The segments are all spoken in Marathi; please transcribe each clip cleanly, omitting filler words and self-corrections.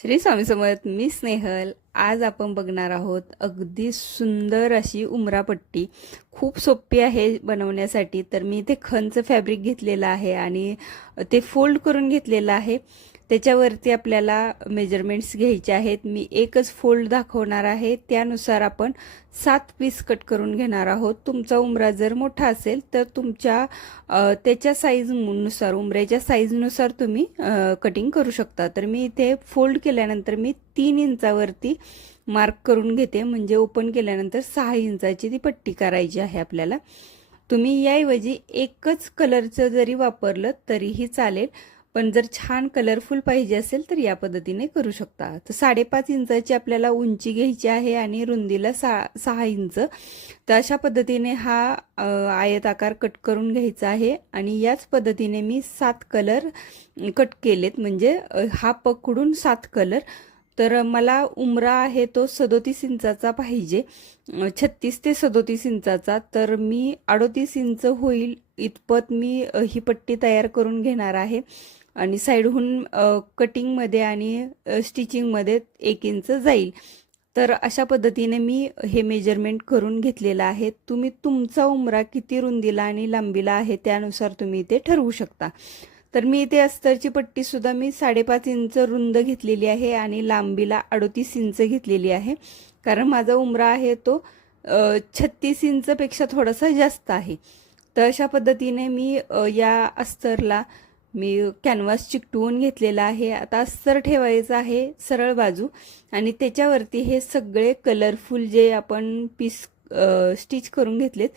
श्री स्वामी समर्थ. मी स्नेहल. आज आपण बघणार आहोत अगदी सुंदर अशी उमरापट्टी. खूप सोपी आहे बनवण्यासाठी. तर मी इथे खणचं फॅब्रिक घेतलेलं आहे आणि ते फोल्ड करून घेतलेलं आहे. त्याच्यावरती आपल्याला मेजरमेंट्स घ्यायचे आहेत. मी एकच फोल्ड दाखवणार आहे, त्यानुसार आपण 7 पीस कट करून घेणार आहोत. तुमचा उमरा जर मोठा असेल तर तुमच्या त्याच्या साईजनुसार, उमऱ्याच्या साईजनुसार तुम्ही कटिंग करू शकता. तर मी इथे फोल्ड केल्यानंतर मी 3 इंचावरती मार्क करून घेते, म्हणजे ओपन केल्यानंतर 6 इंचाची ती पट्टी करायची आहे आपल्याला. तुम्ही याऐवजी एकच कलरचं जरी वापरलं तरीही चालेल, पण जर छान कलरफुल पाहिजे असेल तर या पद्धतीने करू शकता. तर 5.5 इंचाची आपल्याला उंची घ्यायची आहे आणि रुंदीला 6 इंच. तर अशा पद्धतीने हा आयत आकार कट करून घ्यायचा आहे आणि याच पद्धतीने मी 7 कलर कट केलेत, म्हणजे हा पकडून 7 कलर. तर मला उमरा आहे तो 37 इंचाचा पाहिजे, 36 ते 37 इंचाचा. तर मी 38 इंच होईल इतपत मी ही पट्टी तयार करून घेणार आहे आणि साईडहून कटिंगमध्ये आणि स्टिचिंगमध्ये 1 इंच जाईल. तर अशा पद्धतीने मी हे मेजरमेंट करून घेतलेलं आहे. तुम्ही तुमचा उमरा किती रुंदीला आणि लांबीला आहे त्यानुसार तुम्ही ते ठरवू शकता. तर मी इथे अस्तरची पट्टी सुद्धा मी 5.5 इंच रुंद घेतलेली आहे आणि लांबीला 38 इंच घेतलेली आहे, कारण माझा उमरा आहे तो 36 इंचपेक्षा थोडासा जास्त आहे. तर अशा पद्धतीने मी या अस्तरला मी कॅनव्हास चिकटवून घेतलेला आहे. आता अस्तर ठेवायचं आहे सरळ बाजू आणि त्याच्यावरती हे सगळे कलरफुल जे आपण पीस स्टिच करून घेतलेत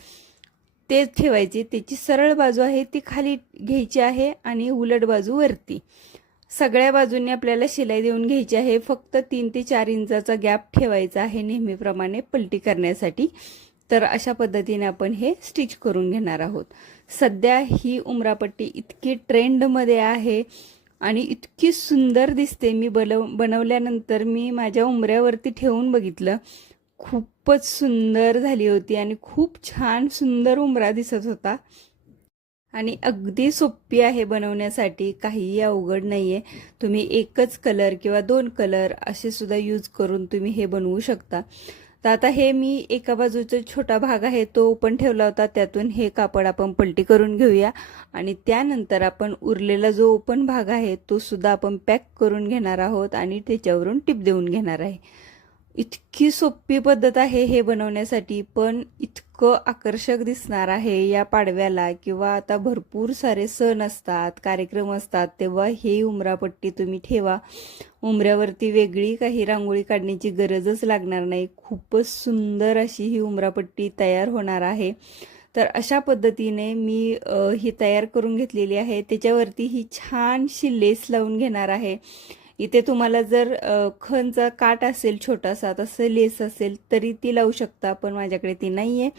ते ठेवायचे. त्याची सरळ बाजू आहे ती खाली घ्यायची आहे आणि उलट बाजू वरती. सगळ्या बाजूंनी आपल्याला शिलाई देऊन घ्यायची आहे. फक्त 3 ते 4 इंचाचा गॅप ठेवायचा आहे नेहमीप्रमाणे पलटी करण्यासाठी. तर अशा पद्धतीने आपण हे स्टिच करून घेणार आहोत. सध्या ही उमरापट्टी इतकी ट्रेंडमध्ये आहे आणि इतकी सुंदर दिसते. मी बनवल्यानंतर मी माझ्या उमऱ्यावरती ठेवून बघितलं, खूपच सुंदर झाली होती आणि खूप छान सुंदर उमरा दिसत होता. आणि अगदी सोपी आहे बनवण्यासाठी, काहीही अवघड नाहीये. तुम्ही एकच कलर किंवा 2 कलर असे सुद्धा यूज करून तुम्ही हे बनवू शकता. तर आता हे मी एका बाजूचा छोटा भाग आहे तो ओपन ठेवला होता, त्यातून हे कापड आपण पलटी करून घेऊया आणि त्यानंतर आपण उरलेला जो ओपन भाग आहे तो सुद्धा आपण पॅक करून घेणार आहोत आणि त्याच्यावरून टिप देऊन घेणार आहे. इतकी सोपी पद्धत आहे हे बनवण्यासाठी, पण इतकं आकर्षक दिसणार आहे या पाडव्याला किंवा आता भरपूर सारे सण असतात, कार्यक्रम असतात, तेव्हा ही उमरापट्टी तुम्ही ठेवा. उमऱ्यावरती वेगळी काही रांगोळी काढण्याची गरजच लागणार नाही. खूपच सुंदर अशी ही उमरापट्टी तयार होणार आहे. तर अशा पद्धतीने मी ही तयार करून घेतलेली आहे. त्याच्यावरती ही छानशी लेस लावून घेणार आहे. इथे तुम्हाला जर खणचा काट असेल छोटासा, तसं लेस असेल तरी ती लावू शकता, पण माझ्याकडे ती नाही आहे,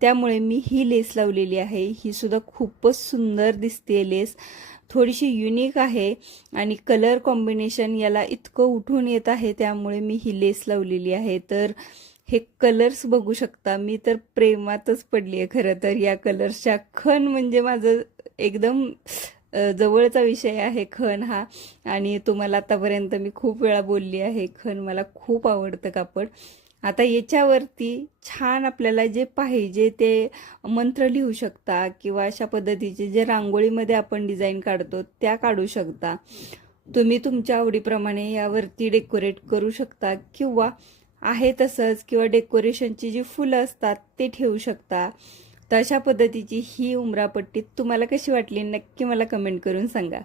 त्यामुळे मी ही लेस लावलेली आहे. ही सुद्धा खूपच सुंदर दिसते लेस, थोडीशी युनिक आहे आणि कलर कॉम्बिनेशन याला इतकं उठून येत आहे, त्यामुळे मी ही लेस लावलेली आहे. तर हे कलर्स बघू शकता. मी तर प्रेमातच पडली आहे खरं तर या कलर्सच्या. खण म्हणजे माझं एकदम जवळचा विषय आहे खण हा, आणि तुम्हाला आतापर्यंत मी खूप वेळा बोलली आहे, खण मला खूप आवडतं कापड. आता याच्यावरती छान आपल्याला जे पाहिजे ते मंत्र लिहू शकता किंवा अशा पद्धतीचे जे रांगोळीमध्ये आपण डिझाईन काढतो त्या काढू शकता. तुम्ही तुमच्या आवडीप्रमाणे यावरती डेकोरेट करू शकता किंवा आहे तसंच, किंवा डेकोरेशनची जी फुलं असतात ते ठेवू शकता. तर अशा पद्धतीची ही उमरापट्टी तुम्हाला कशी वाटली नक्की मला कमेंट करून सांगा.